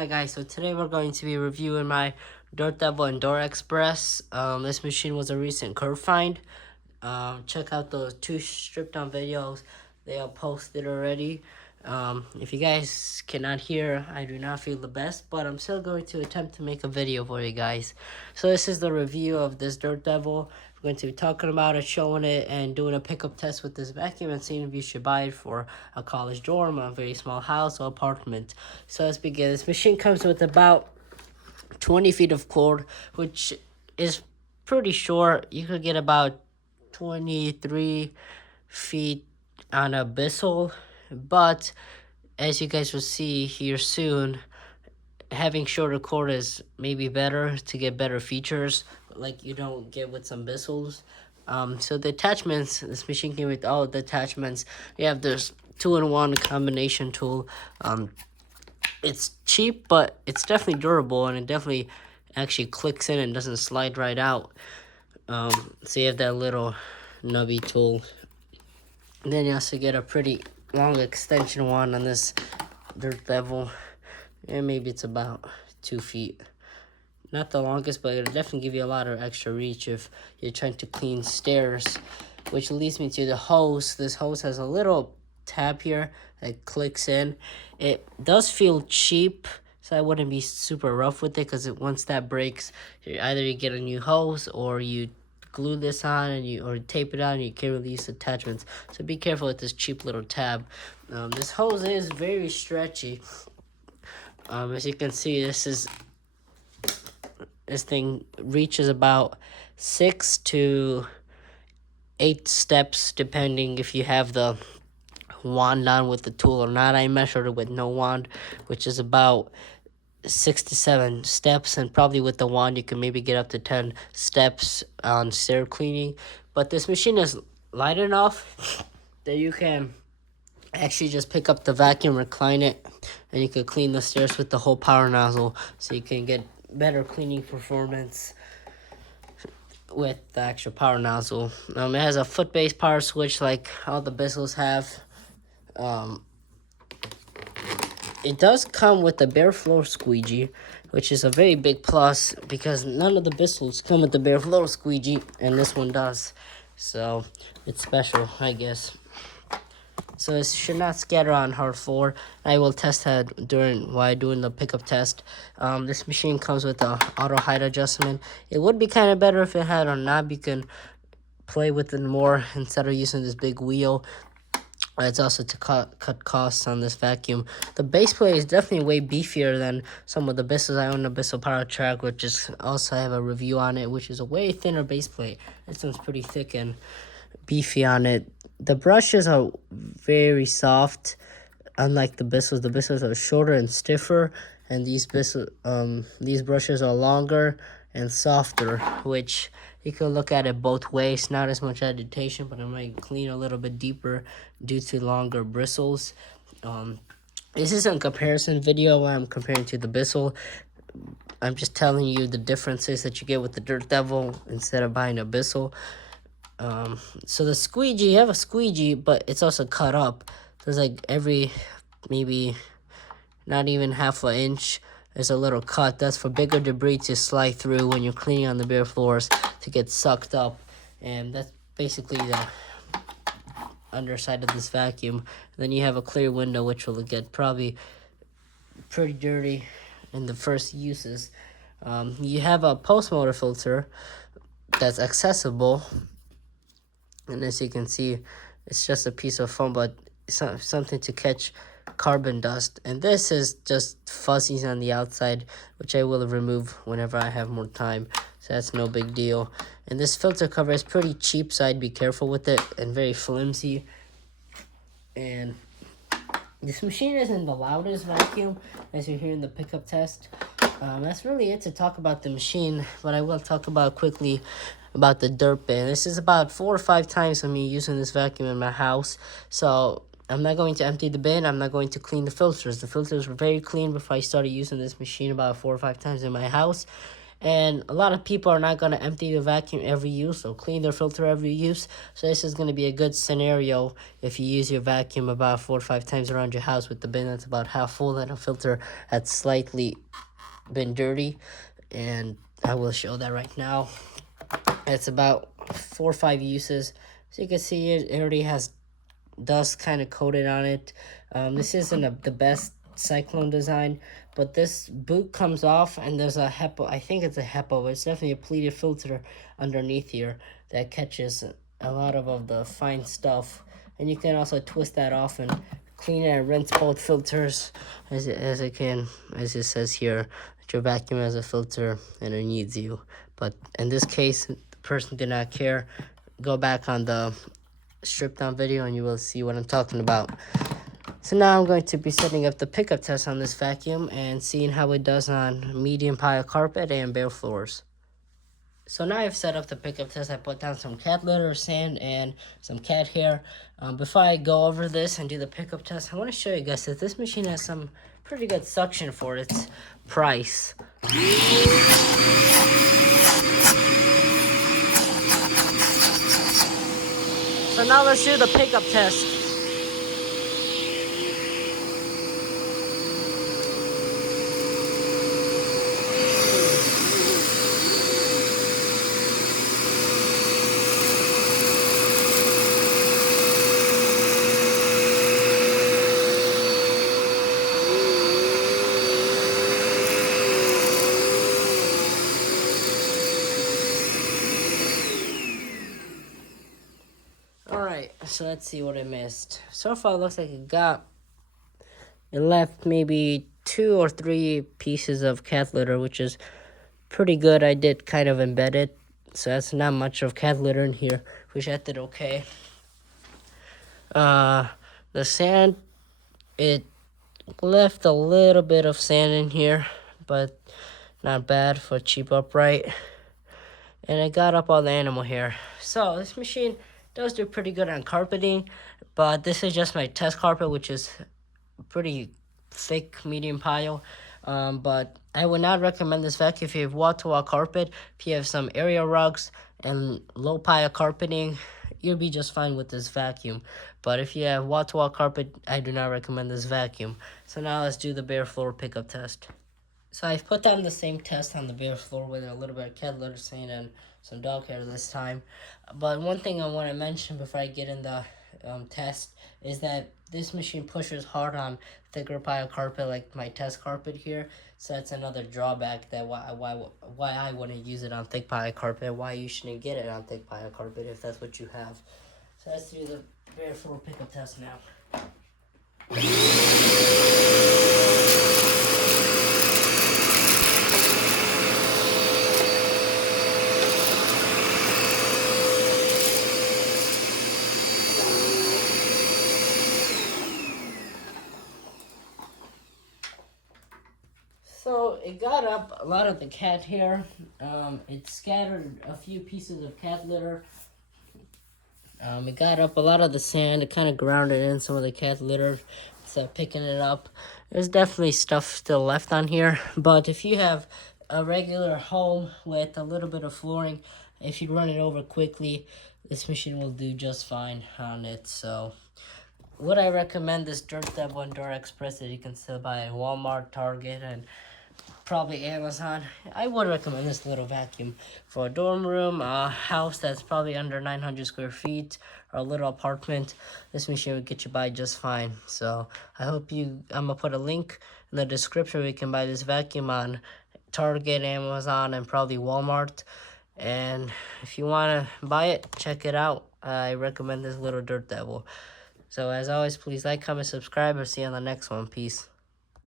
Hi guys, so today we're going to be reviewing my Dirtdevil Endura Express. This machine was a recent curve find. Check out those two stripped down videos. They are posted already. If you guys cannot hear, I do not feel the best, but I'm still going to attempt to make a video for you guys. So this is the review of this Dirtdevil. We're going to be talking about it, showing it, and doing a pickup test with this vacuum and seeing if you should buy it for a college dorm, a very small house, or apartment. So let's begin. This machine comes with about 20 feet of cord, which is pretty short. You could get about 23 feet on a Bissell, but as you guys will see here soon, having shorter cord is maybe better to get better features like you don't get with some Bissells. So the attachments, this machine came with all the attachments. You have this 2-in-1 combination tool. It's cheap, but it's definitely durable, and it definitely actually clicks in and doesn't slide right out. So you have that little nubby tool. And then you also get a pretty long extension one on this Dirtdevil. And maybe it's about 2 feet. Not the longest, but it'll definitely give you a lot of extra reach if you're trying to clean stairs. Which leads me to the hose. This hose has a little tab here that clicks in. It does feel cheap, so I wouldn't be super rough with it, because once that breaks, either you get a new hose or you glue this on or tape it on, and you can't release attachments. So be careful with this cheap little tab. This hose is very stretchy. As you can see, this thing reaches about 6 to 8 steps, depending if you have the wand on with the tool or not. I measured it with no wand, which is about 6 to 7 steps, and probably with the wand you can maybe get up to 10 steps on stair cleaning. But this machine is light enough that you can actually just pick up the vacuum, recline it, and you can clean the stairs with the whole power nozzle, so you can get better cleaning performance with the actual power nozzle. It has a foot-based power switch like all the Bissells have. It does come with the bare floor squeegee, which is a very big plus, because none of the Bissells come with the bare floor squeegee, and this one does. So it's special, I guess. So it should not scatter on hard floor. I will test that while doing the pickup test. This machine comes with a auto height adjustment. It would be kind of better if it had a knob you can play with it more instead of using this big wheel. It's also to cut costs on this vacuum. The base plate is definitely way beefier than some of the Bissells. I own a Bissell Power Track, which is also, I have a review on it, which is a way thinner base plate. This one's pretty thick and beefy on it. The brushes are very soft, unlike the Bissells. The Bissells are shorter and stiffer, and these brushes are longer and softer, which you can look at it both ways. Not as much agitation, but it might clean a little bit deeper due to longer bristles. This isn't a comparison video where I'm comparing to the Bissell. I'm just telling you the differences that you get with the Dirtdevil instead of buying a Bissell. So the squeegee, you have a squeegee, but it's also cut up. There's like every, maybe not even half an inch, there's a little cut. That's for bigger debris to slide through when you're cleaning on the bare floors, to get sucked up. And that's basically the underside of this vacuum. And then you have a clear window, which will get probably pretty dirty in the first uses. You have a post motor filter that's accessible, and as you can see, it's just a piece of foam, but something to catch carbon dust. And this is just fuzzies on the outside, which I will remove whenever I have more time, so that's no big deal. And this filter cover is pretty cheap, so I'd be careful with it, and very flimsy. And this machine isn't the loudest vacuum, as you hear in the pickup test. That's really it to talk about the machine, but I will talk about quickly about the dirt bin. This is about 4 or 5 times of me using this vacuum in my house, so I'm not going to empty the bin. I'm not going to clean the filters. The filters were very clean before I started using this machine about 4 or 5 times in my house. And a lot of people are not going to empty the vacuum every use or clean their filter every use. So this is going to be a good scenario if you use your vacuum about 4 or 5 times around your house with the bin that's about half full and a filter that's slightly been dirty. And I will show that right now. It's about 4 or 5 uses. So you can see it already has dust kind of coated on it. This isn't the best cyclone design, but this boot comes off and there's a HEPA. I think it's a HEPA, but it's definitely a pleated filter underneath here that catches a lot of the fine stuff. And you can also twist that off and clean it and rinse both filters as it says here, that your vacuum has a filter and it needs you. But in this case, the person did not care. Go back on the strip down video and you will see what I'm talking about. So now I'm going to be setting up the pickup test on this vacuum and seeing how it does on medium pile carpet and bare floors. So now I've set up the pickup test. I put down some cat litter, sand, and some cat hair. Before I go over this and do the pickup test, I want to show you guys that this machine has some pretty good suction for its price. So now let's do the pickup test. Alright, so let's see what I missed. So far it looks like it left maybe 2 or 3 pieces of cat litter, which is pretty good. I did kind of embed it, so that's not much of cat litter in here, which I did okay. The sand, it left a little bit of sand in here, but not bad for a cheap upright. And I got up all the animal hair. So this machine does do pretty good on carpeting, but this is just my test carpet, which is pretty thick medium pile. But I would not recommend this vacuum if you have wall-to-wall carpet. If you have some area rugs and low pile carpeting, you'll be just fine with this vacuum. But if you have wall-to-wall carpet, I do not recommend this vacuum. So now let's do the bare floor pickup test. So I've put down the same test on the bare floor with a little bit of cat litter, sand, and some dog hair this time. But one thing I want to mention before I get in the test is that this machine pushes hard on thicker pile carpet like my test carpet here. So that's another drawback that why I wouldn't use it on thick pile carpet, why you shouldn't get it on thick pile carpet if that's what you have. So let's do the bare floor pickup test now. So it got up a lot of the cat hair. It scattered a few pieces of cat litter. It got up a lot of the sand. It kind of grounded in some of the cat litter. So picking it up. There's definitely stuff still left on here. But if you have a regular home with a little bit of flooring, if you run it over quickly, this machine will do just fine on it. So would I recommend this Dirtdevil Endura Express that you can still buy at Walmart, Target, and probably Amazon? I would recommend this little vacuum for a dorm room, a house that's probably under 900 square feet, or a little apartment. This machine would get you by just fine. So I hope I'm gonna put a link in the description where you can buy this vacuum on Target, Amazon, and probably Walmart. And if you want to buy it, check it out. I recommend this little Dirtdevil. So as always, please like, comment, subscribe, or see you on the next one. Peace.